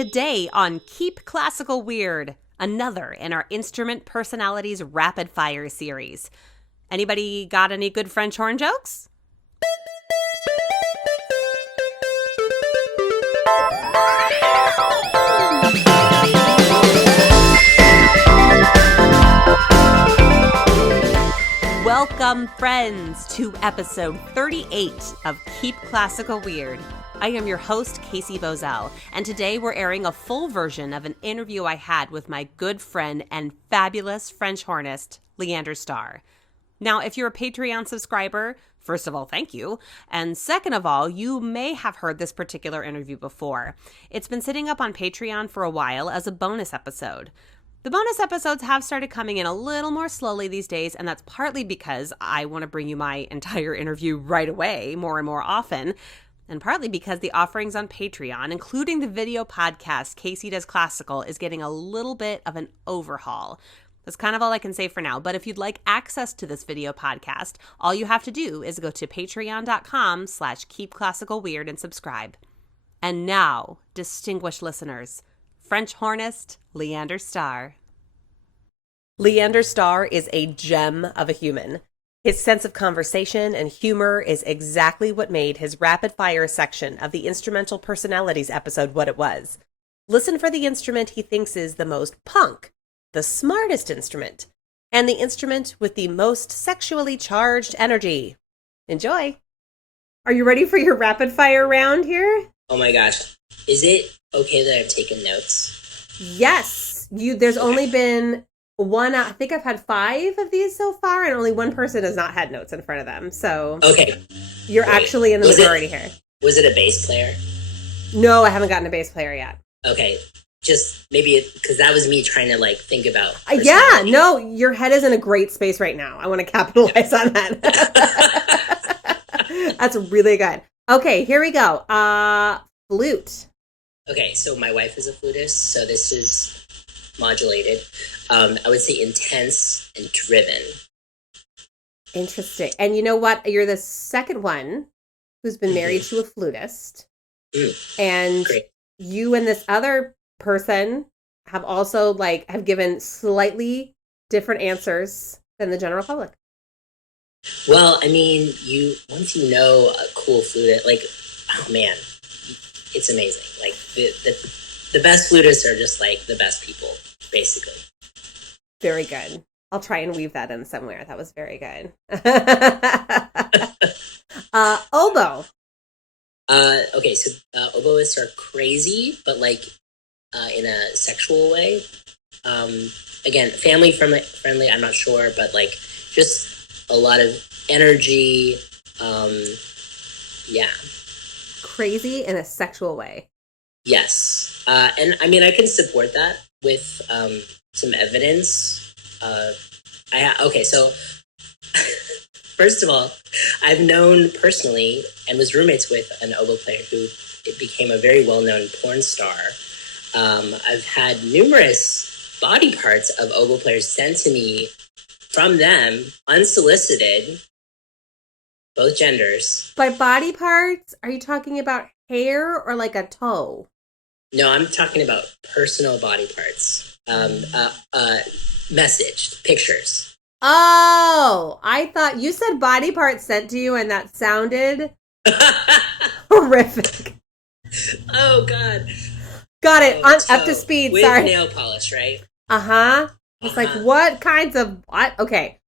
Today on Keep Classical Weird, another in our Instrument Personalities Rapid Fire series. Anybody got any good French horn jokes? Welcome, friends, to episode 38 of Keep Classical Weird. I am your host, Casey Bozell, and today we're airing a full version of an interview I had with my good friend and fabulous French hornist, Leander Star. Now, if you're a Patreon subscriber, first of all, thank you. And second of all, you may have heard this particular interview before. It's been sitting up on Patreon for a while as a bonus episode. The bonus episodes have started coming in a little more slowly these days, and that's partly because I want to bring you my entire interview right away, more and more often, and partly because the offerings on Patreon, including the video podcast Casey Does Classical, is getting a little bit of an overhaul. That's kind of all I can say for now, but if you'd like access to this video podcast, all you have to do is go to patreon.com/keepclassicalweird and subscribe. And now, distinguished listeners, French hornist, Leander Star. Leander Star is a gem of a human. His sense of conversation and humor is exactly what made his rapid-fire section of the Instrumental Personalities episode what it was. Listen for the instrument he thinks is the most punk, the smartest instrument, and the instrument with the most sexually charged energy. Enjoy! Are you ready for your rapid-fire round here? Oh my gosh. Is it okay that I've taken notes? Yes. There's only been one. I think I've had 5 of these so far, and only one person has not had notes in front of them. So okay, you're actually in the majority here. Was it a bass player? No, I haven't gotten a bass player yet. Okay, just maybe because that was me trying to think about. Yeah, no, your head is in a great space right now. I want to capitalize on that. That's really good. Okay, here we go. Flute. Okay, so my wife is a flutist, so this is modulated. I would say intense and driven. Interesting. And you know what? You're the second one who's been married to a flutist. And great. You and this other person have also have given slightly different answers than the general public. Well, I mean, once you know a cool flutist, oh man, it's amazing. The best flutists are just the best people, basically. Very good. I'll try and weave that in somewhere. That was very good. Oboe. Okay, so oboists are crazy, but in a sexual way. Again, family friendly, I'm not sure, but just a lot of energy. Yeah. Crazy in a sexual way. Yes. And I mean, I can support that with some evidence. Okay, so first of all, I've known personally and was roommates with an oboe player who became a very well-known porn star. I've had numerous body parts of oboe players sent to me from them, unsolicited, both genders. By body parts, are you talking about hair or a toe? No, I'm talking about personal body parts. Messaged, pictures. Oh, I thought you said body parts sent to you and that sounded horrific. Oh, God. Got it. Up to speed. With sorry. Nail polish, right? Uh-huh. It's what kinds of... What? Okay.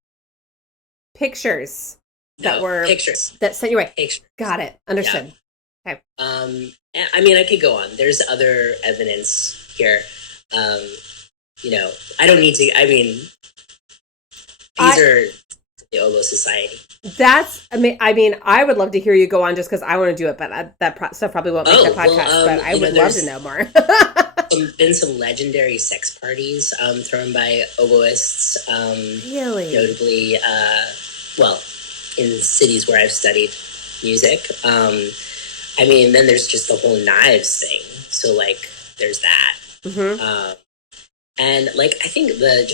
Pictures. Pictures. That sent you away. Pictures. Got it. Understood. Yeah. Okay. I mean, I could go on. There's other evidence here. I don't need to. I mean, these are the oboe society. I mean, I would love to hear you go on just because I want to do it, but that stuff probably won't make the podcast. But I would love to know more. Been some legendary sex parties thrown by oboists. Really? Notably, in cities where I've studied music. I mean, then there's just the whole knives thing. So, there's that. Mm-hmm. And, I think the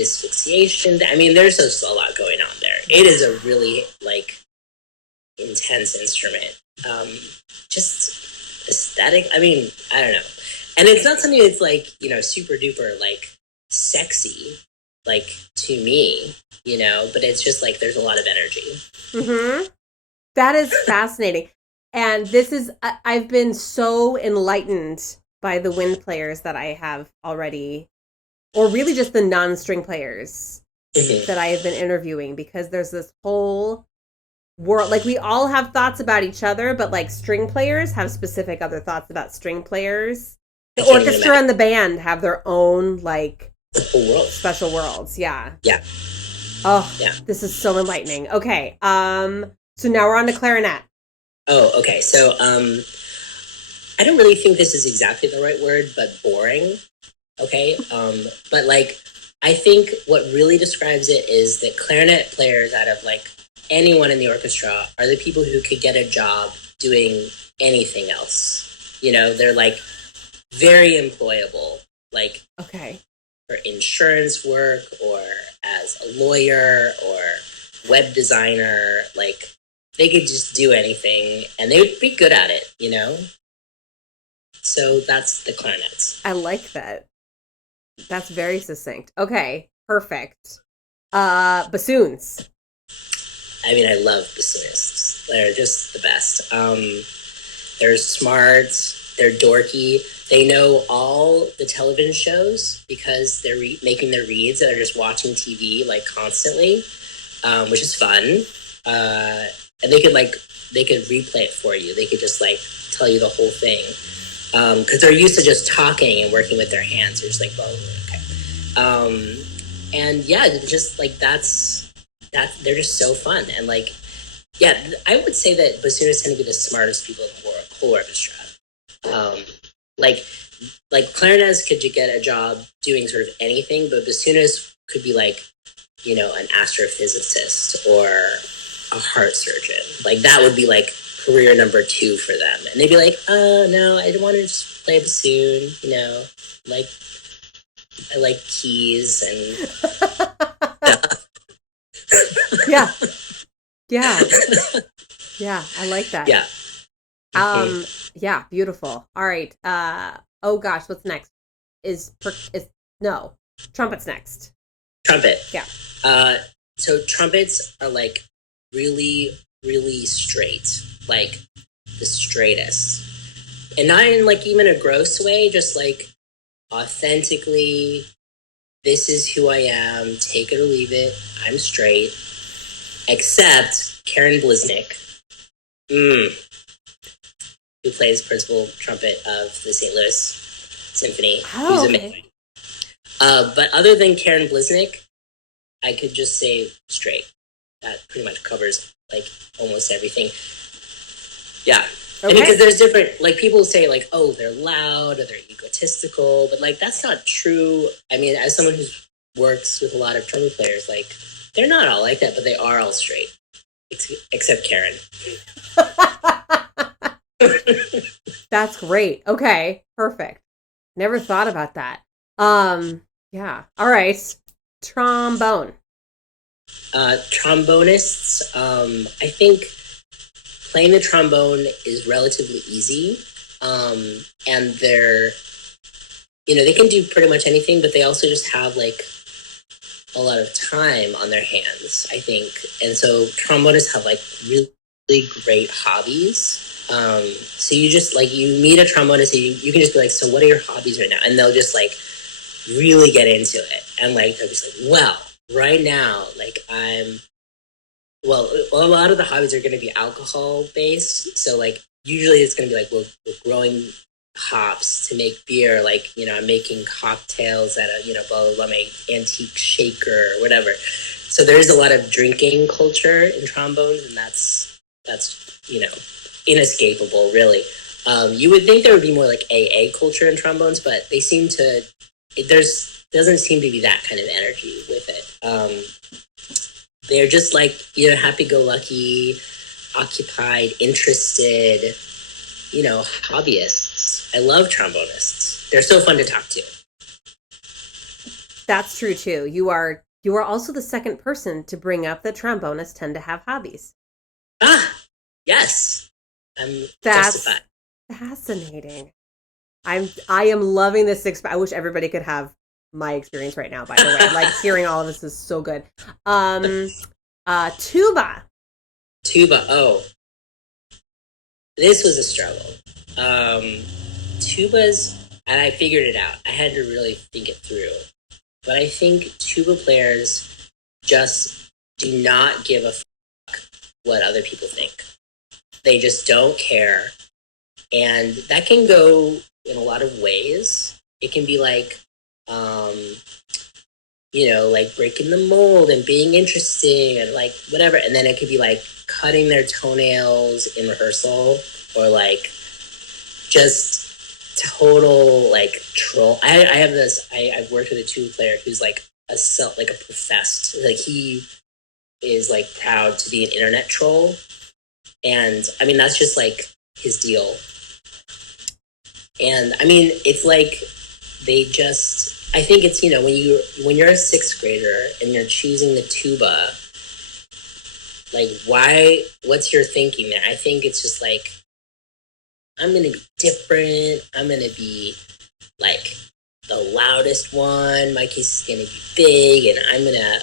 asphyxiation, I mean, there's just a lot going on there. It is a really, intense instrument. Just aesthetic. I mean, I don't know. And it's not something that's like, super duper like sexy, like to me, but it's just like there's a lot of energy. Mm-hmm. That is fascinating. And I've been so enlightened by the wind players that I have already, or really just the non-string players that I have been interviewing, because there's this whole world, like we all have thoughts about each other, but like string players have specific other thoughts about string players. The orchestra and the band have their own like whole world. Special worlds. Yeah. Yeah. Oh, yeah. This is so enlightening. Okay. So now we're on to clarinet. Oh, okay. So, I don't really think this is exactly the right word, but boring. Okay. But like, I think what really describes it is that clarinet players, out of like anyone in the orchestra, are the people who could get a job doing anything else. They're like very employable, like, okay, for insurance work or as a lawyer or web designer. Like, they could just do anything and they would be good at it, So that's the clarinets. I like that. That's very succinct. Okay, perfect. Bassoons. I mean, I love bassoonists. They're just the best. They're smart. They're dorky. They know all the television shows because they're making their reads. They're just watching TV like constantly, which is fun. And they could replay it for you. They could just like tell you the whole thing because they're used to just talking and working with their hands. They're just like, well, okay. And yeah, just like that. They're just so fun. And like, yeah, I would say that bassoonists tend to be the smartest people in the whole orchestra. Like clarinets could get a job doing sort of anything, but bassoonists could be like, an astrophysicist or a heart surgeon. Like that would be like career number 2 for them. And they'd be like, no, I don't want to just play a bassoon, like I like keys and yeah. I like that. Yeah. Yeah, beautiful. All right. Oh gosh, what's next? Trumpet's next. Trumpet. Yeah. So trumpets are like really, really straight, like the straightest, and not in like even a gross way, just like authentically, this is who I am, take it or leave it, I'm straight, except Karen Bliznick, who plays principal trumpet of the St. Louis Symphony, who's amazing. But other than Karen Bliznick, I could just say straight. That pretty much covers like almost everything. Yeah. Okay. I mean, because there's different, like people say like, oh, they're loud or they're egotistical, but like that's not true. I mean, as someone who works with a lot of trumpet players, like they're not all like that, but they are all straight, except Karen. That's great. Okay, perfect. Never thought about that. Yeah. All right. Trombone. Trombonists, I think playing the trombone is relatively easy. And they're, they can do pretty much anything, but they also just have like a lot of time on their hands, I think. And so trombonists have like really great hobbies. So you just like, you meet a trombonist and you can just be like, so what are your hobbies right now? And they'll just like really get into it. And like, they'll just like, well, right now, like a lot of the hobbies are going to be alcohol based. So like, usually it's going to be like, we're growing hops to make beer. Like, I'm making cocktails at a, blah, blah, blah, my antique shaker or whatever. So there's a lot of drinking culture in trombones, and that's inescapable, really. You would think there would be more like AA culture in trombones, but they seem to, doesn't seem to be that kind of energy with it. They're just like, happy-go-lucky, occupied, interested, hobbyists. I love trombonists. They're so fun to talk to. That's true too. You are also the second person to bring up that trombonists tend to have hobbies. Ah, yes. I'm justified. Fascinating. I am loving this. I wish everybody could have my experience right now, by the way. Like, hearing all of this is so good. Tuba. Tuba. Oh, this was a struggle. Tubas, and I figured it out. I had to really think it through. But I think tuba players just do not give a fuck what other people think. They just don't care. And that can go in a lot of ways. It can be like, like breaking the mold and being interesting and like whatever. And then it could be like cutting their toenails in rehearsal, or like just total like troll. I have this. I've worked with a tuba player who's like a professed, like, he is like proud to be an internet troll, and I mean that's just like his deal. And I mean it's like they just. I think it's, when you're a sixth grader and you're choosing the tuba, like, what's your thinking there? I think it's just like, I'm going to be different. I'm going to be like the loudest one. My case is going to be big, and I'm going to,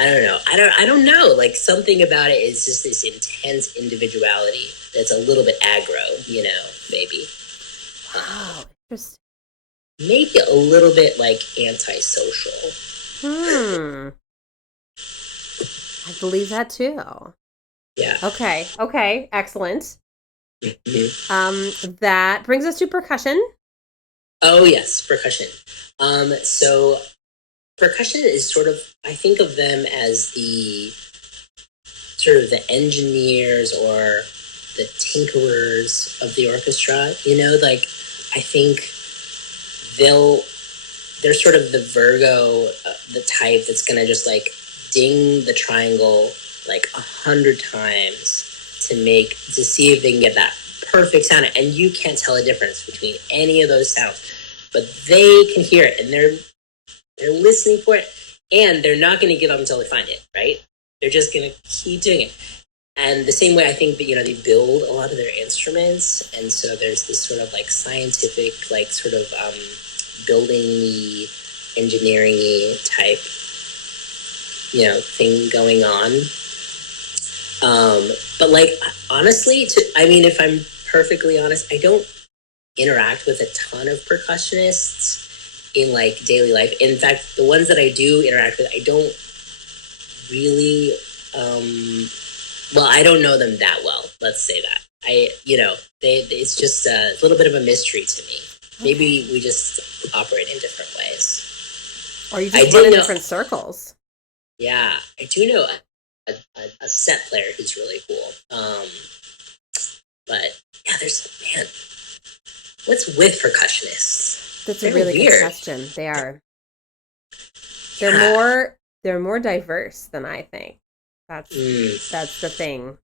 I don't know. Like, something about it is just this intense individuality that's a little bit aggro, maybe. Wow, interesting. Maybe a little bit like antisocial. I believe that too. Yeah. Okay. Excellent. Mm-hmm. That brings us to percussion. Oh yes, percussion. So percussion is sort of, I think of them as the sort of the engineers or the tinkerers of the orchestra. Like, I think they're sort of the Virgo, the type that's gonna just like ding the triangle like 100 times to see if they can get that perfect sound. And you can't tell a difference between any of those sounds, but they can hear it, and they're listening for it, and they're not going to give up until they find it. Right? They're just going to keep doing it. And the same way, I think that they build a lot of their instruments, and so there's this sort of like scientific, like sort of building-y, engineering-y type, thing going on. But like, honestly, if I'm perfectly honest, I don't interact with a ton of percussionists in like daily life. In fact, the ones that I do interact with, I don't really, I don't know them that well. Let's say that. It's just a little bit of a mystery to me. Maybe we just operate in different ways. Or you just run in different circles. Yeah, I do know a set player who's really cool. But yeah, what's with percussionists? That's a really good question. They are. They're more diverse than I think. That's the thing.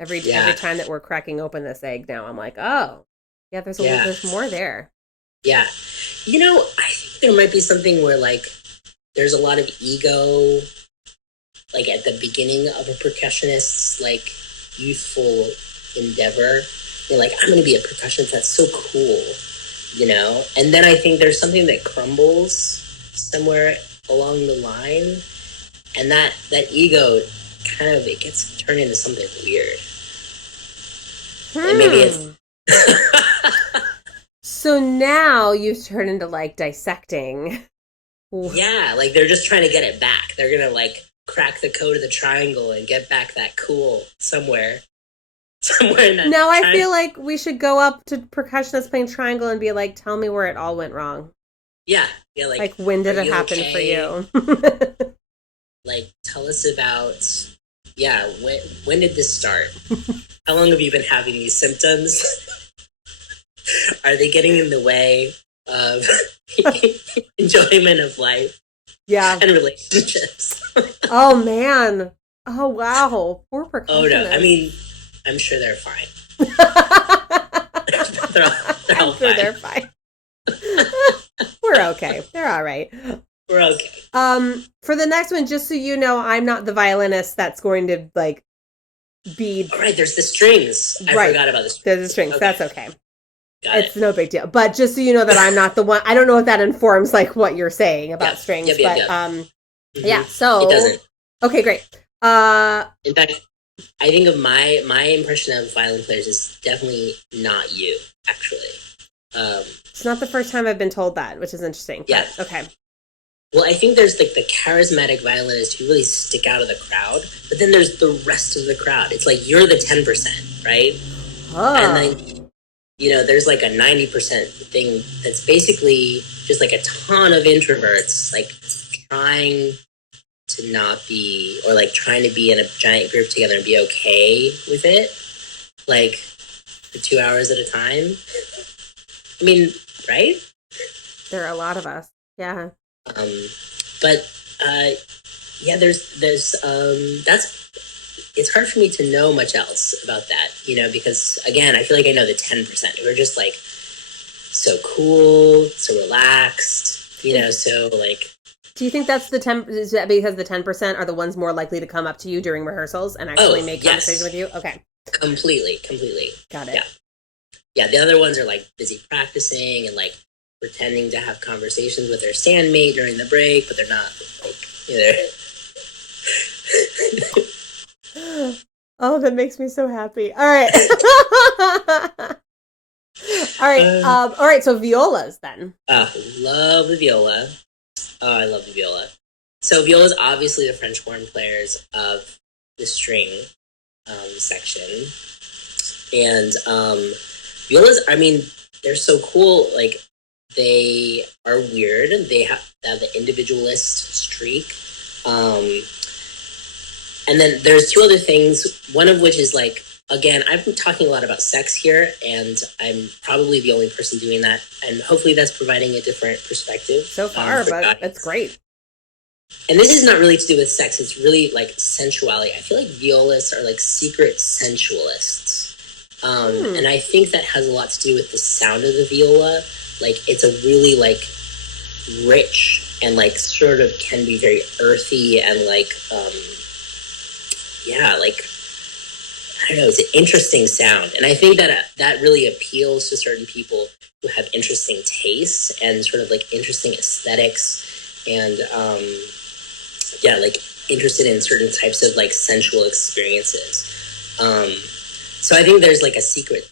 Every time that we're cracking open this egg now, I'm like, oh, yeah, there's more there. Yeah. I think there might be something where like there's a lot of ego, like at the beginning of a percussionist's like youthful endeavor. They're like, I'm going to be a percussionist. That's so cool, And then I think there's something that crumbles somewhere along the line, and that ego kind of, it gets turned into something weird. And maybe it's. So now you've turned into like dissecting. Yeah, like they're just trying to get it back. They're gonna like crack the code of the triangle and get back that cool somewhere in that. Now I feel like we should go up to percussionists playing triangle and be like, tell me where it all went wrong. Yeah, like when did it happen for you? Like, tell us about, when did this start? How long have you been having these symptoms? Are they getting in the way of enjoyment of life? Yeah. And relationships? Oh, man. Oh, wow. Poor percussionists. Oh, no. I mean, I'm sure they're fine. I'm sure they're fine. We're okay. They're all right. We're okay. For the next one, just so you know, I'm not the violinist that's going to like be. All right, there's the strings. I forgot about the strings. There's the strings. Okay. That's okay. Got It's it. no big deal. But just so you know that I'm not the one. I don't know if that informs like what you're saying about Yep. strings, Yep. but Yep. Yep. yeah. It So doesn't. okay, great. In fact, I think of my impression of violin players is definitely not you, actually. It's not the first time I've been told that, which is interesting. Yeah. But okay. Well, I think there's like the charismatic violinist who really stick out of the crowd, but then there's the rest of the crowd. It's like you're the 10%, right? Oh. And then, there's like a 90% thing that's basically just like a ton of introverts, like trying to not be, or like trying to be in a giant group together and be okay with it, like for 2 hours at a time. I mean, right? There are a lot of us. Yeah. But there's it's hard for me to know much else about that, because again, I feel like I know the 10% who are just like so cool, so relaxed, so like. Do you think that's the 10? Is that because the 10% are the ones more likely to come up to you during rehearsals and actually make conversation with you? Okay. Completely. Got it. Yeah. The other ones are like busy practicing and like pretending to have conversations with their bandmate during the break, but they're not like, Oh, that makes me so happy. All right. All right. So violas then. Love the viola. Oh, I love the viola. So viola is obviously the French horn players of the string section, and violas. I mean, they're so cool. Like they are weird. They have the individualist streak. And then there's two other things. One of which is like, again, I've been talking a lot about sex here, and I'm probably the only person doing that. And hopefully that's providing a different perspective. So far, but guys. That's great. And this is not really to do with sex. It's really like sensuality. I feel like violists are like secret sensualists. And I think that has a lot to do with the sound of the viola. Like it's a really like rich and like sort of can be very earthy and like, like, I don't know, it's an interesting sound. And I think that that really appeals to certain people who have interesting tastes and sort of like interesting aesthetics and, like interested in certain types of like sensual experiences. So I think there's like a secret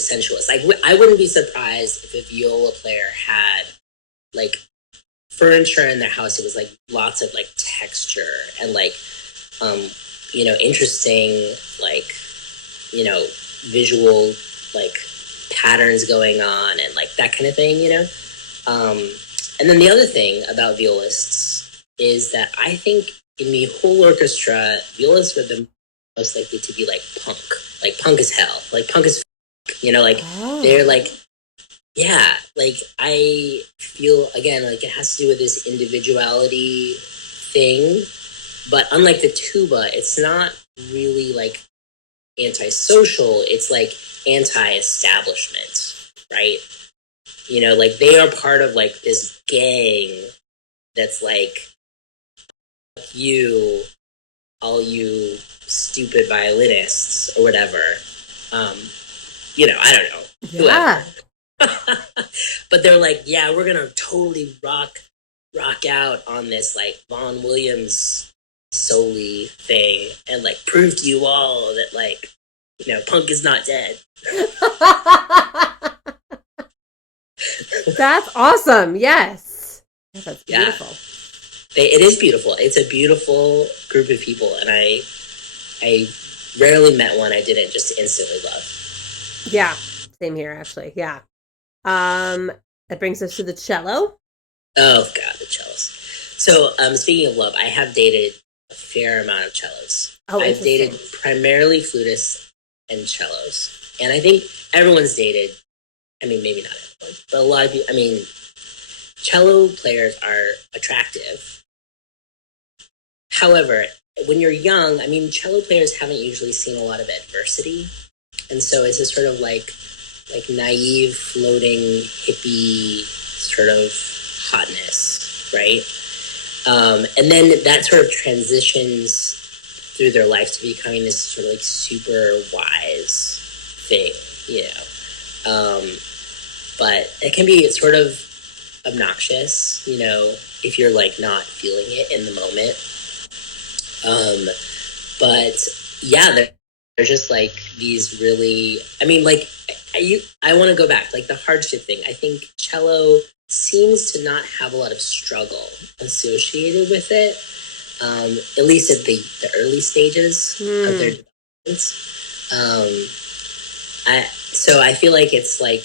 sensualist. Like I wouldn't be surprised if a viola player had like furniture in their house. It was like lots of like texture and like, interesting, like, visual, like, patterns going on and, like, that kind of thing, And then the other thing about violists is that I think in the whole orchestra, violists are the most likely to be, like, punk as hell. Like, punk as they're, like, yeah, like, I feel, again, like, it has to do with this individuality thing. But unlike the tuba, it's not really like antisocial. It's like anti-establishment, right? Like they are part of like this gang that's like all you stupid violinists or whatever. I don't know. Yeah. But they're like, yeah, we're gonna totally rock out on this like Vaughan Williams solely thing and like prove to you all that like punk is not dead. That's awesome. Yes, that's beautiful. It is beautiful. It's a beautiful group of people, and I rarely met one I didn't just instantly love. Yeah, same here actually. Yeah. That brings us to the cello. Oh god, the cellos. So speaking of love, I have dated a fair amount of cellos. I've dated primarily flutists and cellos. And I think everyone's dated, I mean, maybe not everyone, but a lot of people, I mean, cello players are attractive. However, when you're young, I mean, cello players haven't usually seen a lot of adversity. And so it's a sort of like naive, floating, hippie sort of hotness, right? And then that sort of transitions through their life to becoming this sort of like super wise thing, but it can be sort of obnoxious, if you're like not feeling it in the moment. But yeah, they're just like these really, I mean, like I want to go back, like the hardship thing. I think cello seems to not have a lot of struggle associated with it, at least at the early stages of their development. So I feel like it's like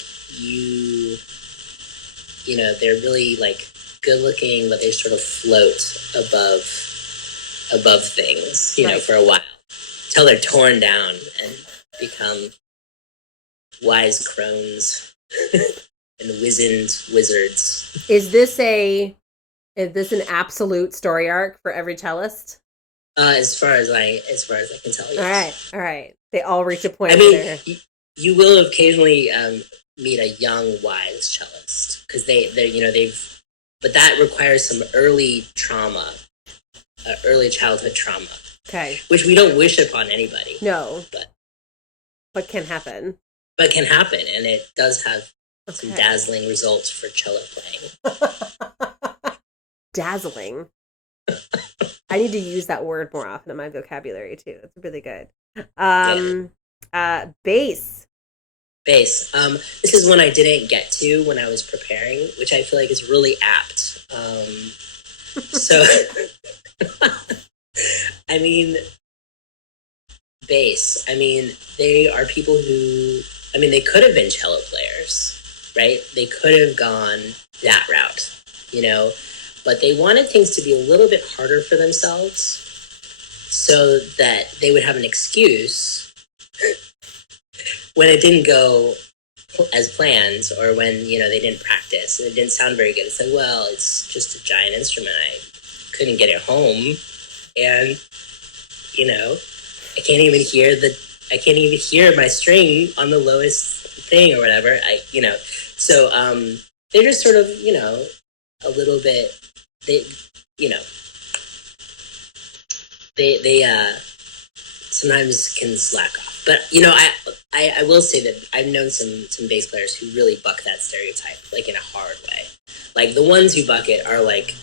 they're really like good looking, but they sort of float above things, right. for a while, till they're torn down and become wise crones and wizened wizards. Is this an absolute story arc for every cellist? As far as I can tell, yes. All right. They all reach a point. I mean, you will occasionally meet a young wise cellist because but that requires some early trauma, early childhood trauma. Okay. Which we don't wish upon anybody. No. But can happen. But can happen, and it does have some dazzling results for cello playing. Dazzling. I need to use that word more often in my vocabulary too. That's really good. Bass. Bass. This is one I didn't get to when I was preparing, which I feel like is really apt. So, I mean, bass. I mean, they are people who, they could have been cello players, right? They could have gone that route, but they wanted things to be a little bit harder for themselves so that they would have an excuse when it didn't go as planned, or when, they didn't practice and it didn't sound very good. It's like, well, it's just a giant instrument. I couldn't get it home. And, I can't even hear my string on the lowest thing or whatever. So, they're just sort of, a little bit, they sometimes can slack off. But, I will say that I've known some bass players who really buck that stereotype, like in a hard way. Like the ones who buck it are like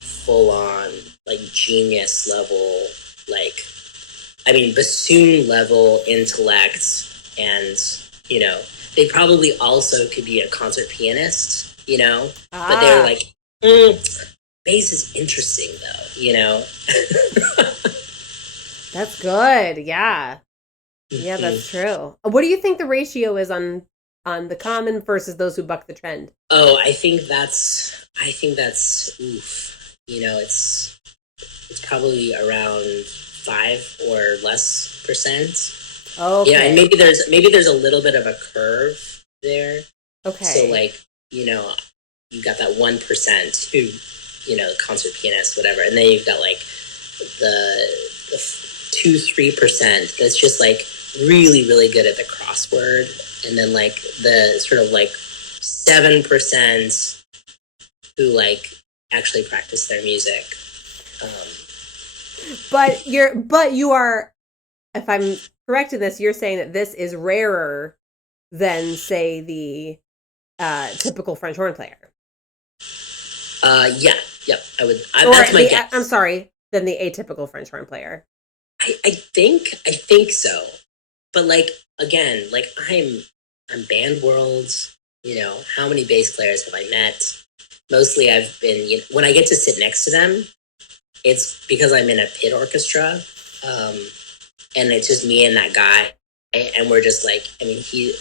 full on, like genius level, like, bassoon level intellect, and, they probably also could be a concert pianist, but they're like, bass is interesting though, That's good. Yeah. Yeah, that's true. What do you think the ratio is on the common versus those who buck the trend? Oh, I think that's oof. It's probably around 5 or less %. Okay. Yeah, and maybe there's a little bit of a curve there. Okay. So like, you've got that 1% who, concert pianist, whatever, and then you've got like the 2-3% that's just like really, really good at the crossword, and then like the sort of like 7% who like actually practice their music. But you are, if I'm correct in this, you're saying that this is rarer than, say, the typical French horn player. Yeah, I would. That's my guess. I'm sorry, than the atypical French horn player. I think so, but like again, like I'm band worlds. How many bass players have I met? Mostly, I've been when I get to sit next to them, it's because I'm in a pit orchestra, and it's just me and that guy, and we're just like,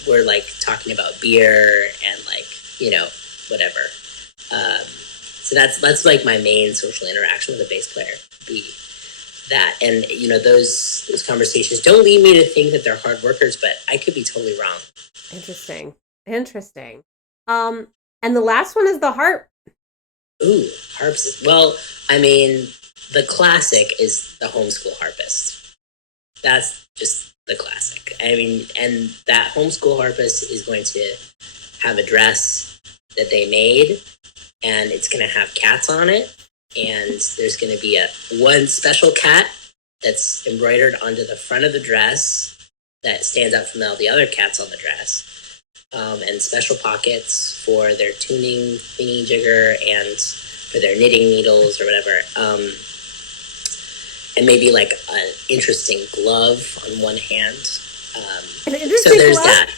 we're like talking about beer and like whatever. So that's like my main social interaction with a bass player. Be that, and those conversations don't lead me to think that they're hard workers, but I could be totally wrong. Interesting. And the last one is the harp. Ooh, harps. Well, the classic is the homeschool harpist. That's just the classic. And that homeschool harpist is going to have a dress that they made, and it's going to have cats on it, and there's going to be one special cat that's embroidered onto the front of the dress that stands out from all the other cats on the dress. and special pockets for their tuning thingy jigger and for their knitting needles or whatever. And maybe like an interesting glove on one hand. An interesting so there's glove? that.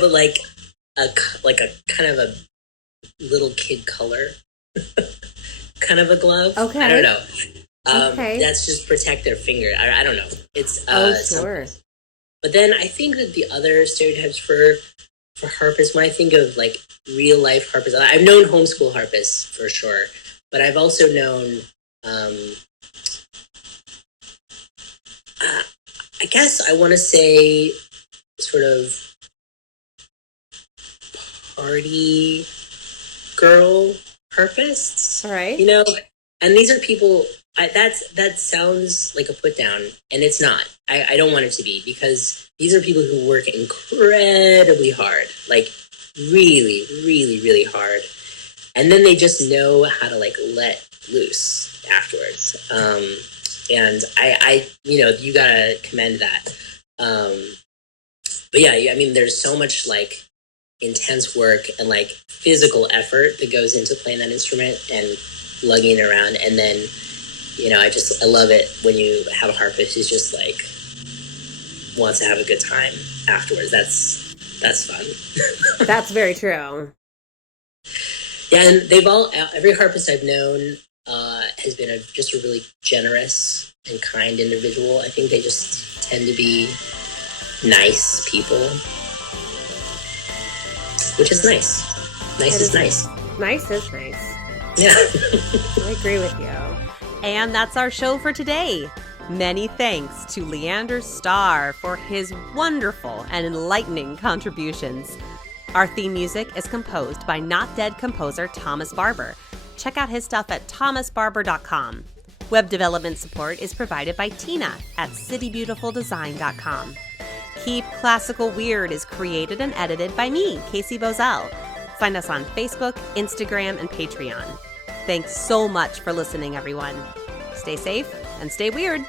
But like a kind of a little kid color kind of a glove. Okay. I don't know. That's just protect their finger. I don't know. It's sure. But then I think that the other stereotypes for harpists, when I think of like real life harpists, I've known homeschool harpists for sure, but I've also known, I guess I want to say sort of party girl harpists. All right. And these are people. That sounds like a put down, and it's not. I don't want it to be, because these are people who work incredibly hard, like really, really, really hard, and then they just know how to like let loose afterwards. And I you gotta commend that. But yeah, I mean, there's so much like intense work and like physical effort that goes into playing that instrument and lugging it around, and then. I love it when you have a harpist who's just like wants to have a good time afterwards. That's fun. That's very true. Yeah, and every harpist I've known has been just a really generous and kind individual. I think they just tend to be nice people, which is nice. Nice is nice. Nice is nice. Yeah. I agree with you. And that's our show for today. Many thanks to Leander Star for his wonderful and enlightening contributions. Our theme music is composed by not dead composer Thomas Barber. Check out his stuff at thomasbarber.com. Web development support is provided by Tina at citybeautifuldesign.com. Keep Classical Weird is created and edited by me, Casey Bozell. Find us on Facebook, Instagram, and Patreon. Thanks so much for listening, everyone. Stay safe and stay weird.